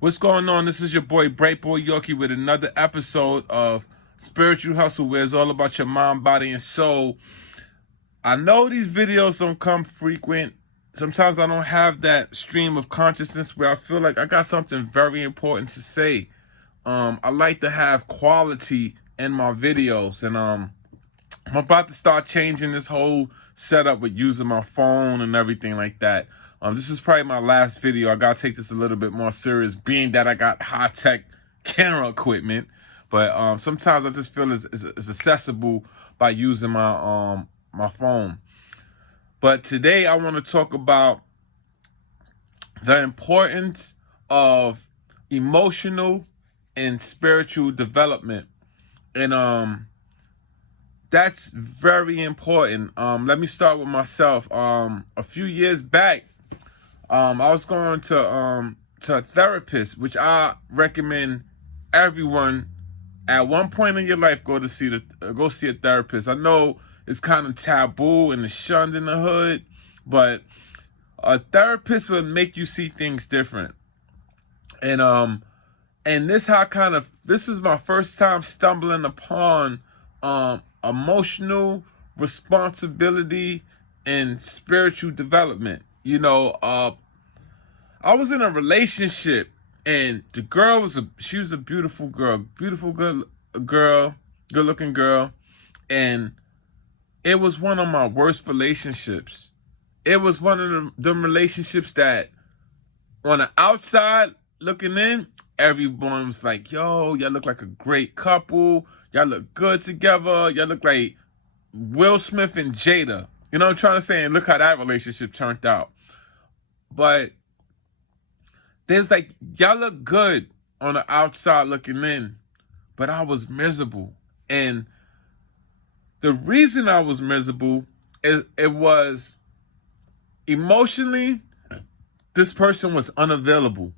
What's going on? This is your boy Bright Boy Yorkie with another episode of Spiritual Hustle, where it's all about your mind, body, and soul. I know these videos don't come frequent. Sometimes I don't have that stream of consciousness where I feel like I got something very important to say. I like to have quality in my videos, and I'm about to start changing this whole setup with using my phone and everything like that. This is probably my last video. I gotta take this a little bit more serious, being that I got high-tech camera equipment. But sometimes I just feel it's accessible by using my phone. But today I want to talk about the importance of emotional and spiritual development. And that's very important. Let me start with myself. A few years back, I was going to a therapist, which I recommend everyone at one point in your life go see a therapist. I know it's kind of taboo and it's shunned in the hood, but a therapist will make you see things different. And this is my first time stumbling upon emotional responsibility and spiritual development. I was in a relationship, and the girl she was a beautiful girl, good looking girl, and it was one of my worst relationships. It was one of them relationships that on the outside looking in, everyone was like, yo, y'all look like a great couple. Y'all look good together. Y'all look like Will Smith and Jada. You know what I'm trying to say? And look how that relationship turned out. But there's like, y'all look good on the outside looking in. But I was miserable. And the reason I was miserable, it was emotionally, this person was unavailable.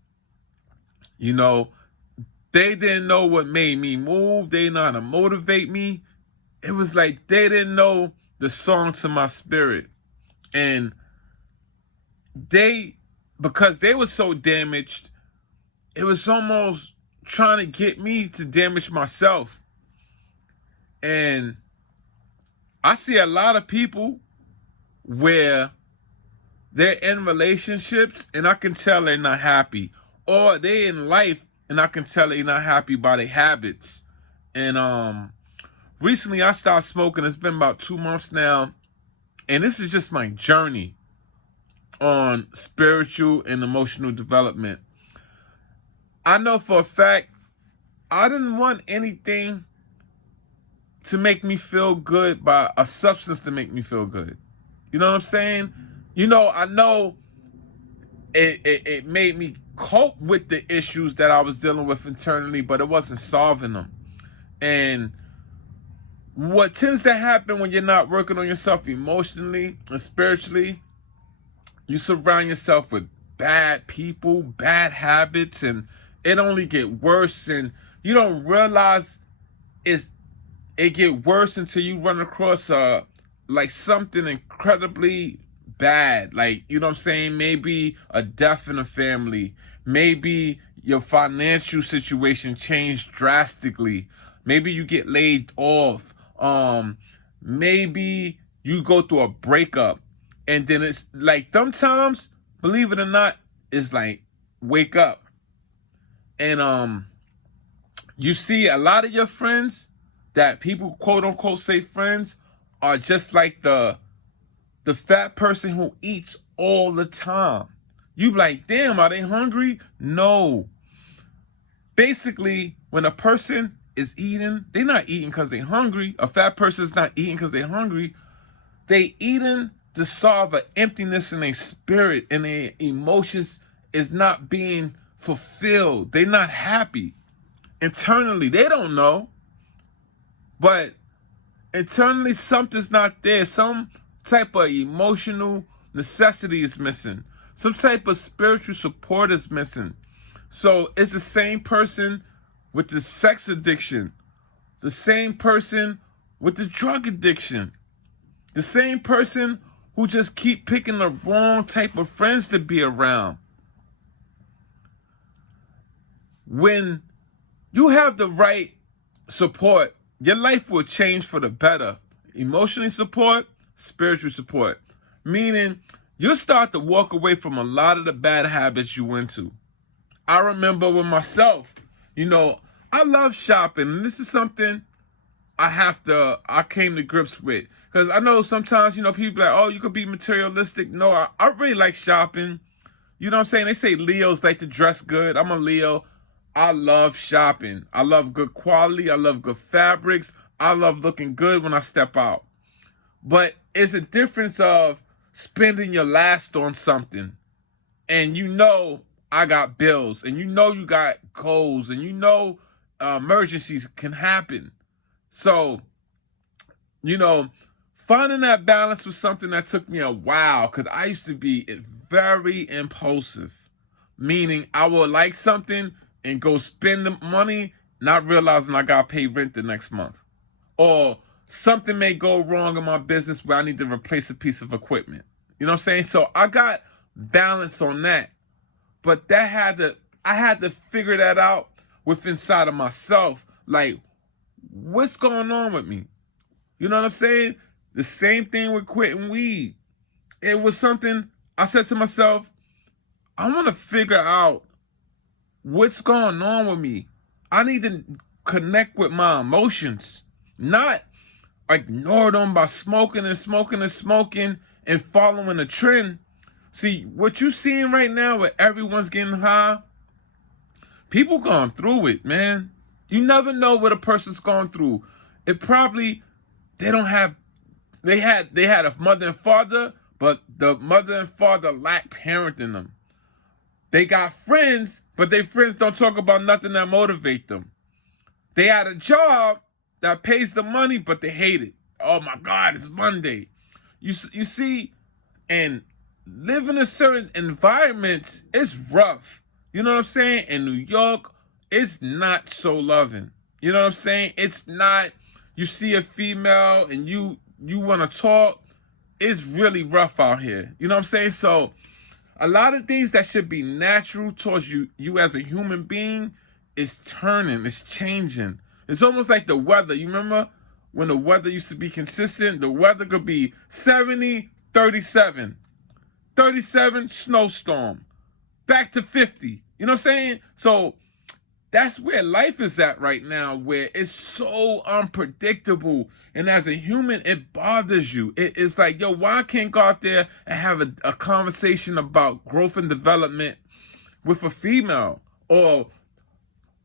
They didn't know what made me move. They didn't know how to motivate me. It was like they didn't know the song to my spirit. And because they were so damaged, it was almost trying to get me to damage myself. And I see a lot of people where they're in relationships and I can tell they're not happy. Or they're in life and I can tell they're not happy by their habits. And recently I started smoking. It's been about 2 months now. And this is just my journey on spiritual and emotional development. I know for a fact I didn't want anything to make me feel good by a substance to make me feel good. You know what I'm saying? I know it made me cope with the issues that I was dealing with internally, but it wasn't solving them. And what tends to happen when you're not working on yourself emotionally and spiritually, you surround yourself with bad people, bad habits, and it only get worse. And you don't realize it get worse until you run across like something incredibly bad. Like, you know what I'm saying? Maybe a death in the family. Maybe your financial situation changed drastically. Maybe you get laid off. Maybe you go through a breakup. And then it's like sometimes, believe it or not, it's like wake up. And you see a lot of your friends that people quote unquote say friends are just like the fat person who eats all the time. You be like, damn, are they hungry? No. Basically, when a person is eating, they're not eating because they're hungry. A fat person's not eating because they're hungry. They eating to solve an emptiness in their spirit, and their emotions is not being fulfilled. They're not happy. Internally, they don't know. But internally, something's not there. Some type of emotional necessity is missing. Some type of spiritual support is missing. So it's the same person with the sex addiction, the same person with the drug addiction, the same person who just keep picking the wrong type of friends to be around. when you have the right support, your life will change for the better. Emotionally support, spiritual support. Meaning, you'll start to walk away from a lot of the bad habits you went to. I remember with myself, I love shopping, and this is something I came to grips with. Because I know sometimes, people are like, oh, you could be materialistic. No, I really like shopping. You know what I'm saying? They say Leos like to dress good. I'm a Leo. I love shopping. I love good quality. I love good fabrics. I love looking good when I step out. But it's a difference of spending your last on something. And I got bills. And you got goals. And emergencies can happen. So, finding that balance was something that took me a while, because I used to be very impulsive. Meaning I would like something and go spend the money, not realizing I got to pay rent the next month. Or something may go wrong in my business where I need to replace a piece of equipment. You know what I'm saying? So I got balance on that. But I had to figure that out with inside of myself. Like, what's going on with me? You know what I'm saying? The same thing with quitting weed. It was something I said to myself, I want to figure out what's going on with me. I need to connect with my emotions, not ignore them by smoking and smoking and smoking and following the trend. See, what you seeing right now where everyone's getting high, people going through it, man. You never know what a person's going through. It probably, they had a mother and father, but the mother and father lack parenting them. They got friends, but their friends don't talk about nothing that motivate them. They had a job that pays the money, but they hate it. Oh my God, it's Monday. You see, and living in certain environments, it's rough. You know what I'm saying? In New York, it's not so loving. You know what I'm saying? It's not, you see a female and you want to talk, it's really rough out here. You know what I'm saying? So a lot of things that should be natural towards you as a human being is turning, it's changing. It's almost like the weather. You remember when the weather used to be consistent? The weather could be 70, 37. 37, snowstorm. Back to 50. You know what I'm saying? So that's where life is at right now, where it's so unpredictable. And as a human, it bothers you. It's like, yo, why can't go out there and have a conversation about growth and development with a female? Or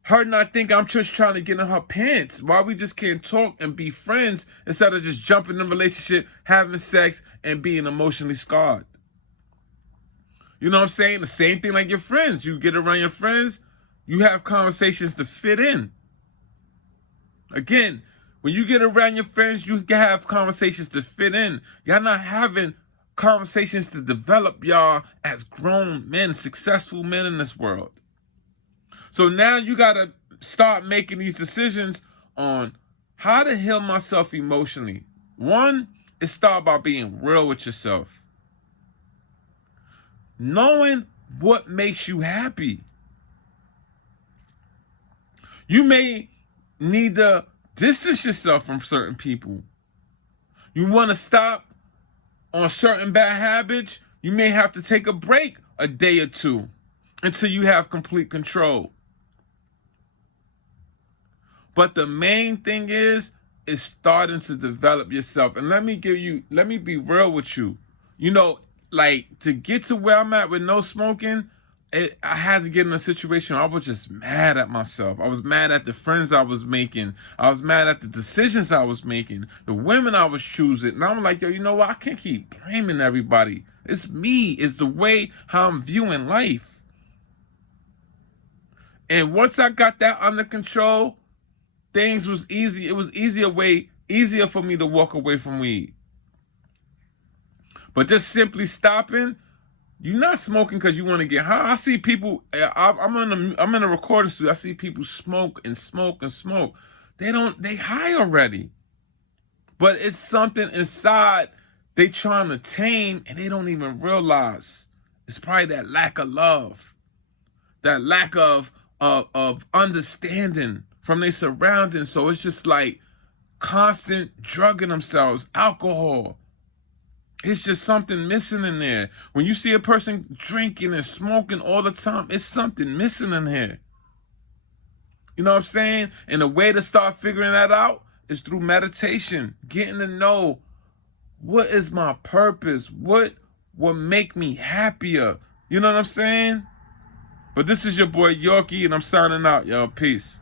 her not think I'm just trying to get in her pants. Why we just can't talk and be friends instead of just jumping in a relationship, having sex, and being emotionally scarred? You know what I'm saying? The same thing like your friends. You get around your friends, you have conversations to fit in. Again, when you get around your friends, you can have conversations to fit in. Y'all not having conversations to develop y'all as grown men, successful men in this world. So now you got to start making these decisions on how to heal myself emotionally. One is start by being real with yourself. Knowing what makes you happy. You may need to distance yourself from certain people. You want to stop on certain bad habits, you may have to take a break a day or two until you have complete control. But the main thing is starting to develop yourself. And let me be real with you. Like, to get to where I'm at with no smoking, I had to get in a situation where I was just mad at myself. I was mad at the friends I was making. I was mad at the decisions I was making, the women I was choosing. And I'm like, yo, you know what? I can't keep blaming everybody. It's me. It's the way how I'm viewing life. And once I got that under control, things was easy. It was easier for me to walk away from weed. But just simply stopping, you're not smoking because you want to get high. I see people, I'm in a recording studio. I see people smoke and smoke and smoke. They high already. But it's something inside they trying to tame and they don't even realize. It's probably that lack of love. That lack of, of understanding from their surroundings. So it's just like constant drugging themselves, alcohol. It's just something missing in there. When you see a person drinking and smoking all the time, it's something missing in here. You know what I'm saying? And the way to start figuring that out is through meditation, getting to know what is my purpose, what will make me happier. You know what I'm saying? But this is your boy Yorkie, and I'm signing out, y'all. Peace.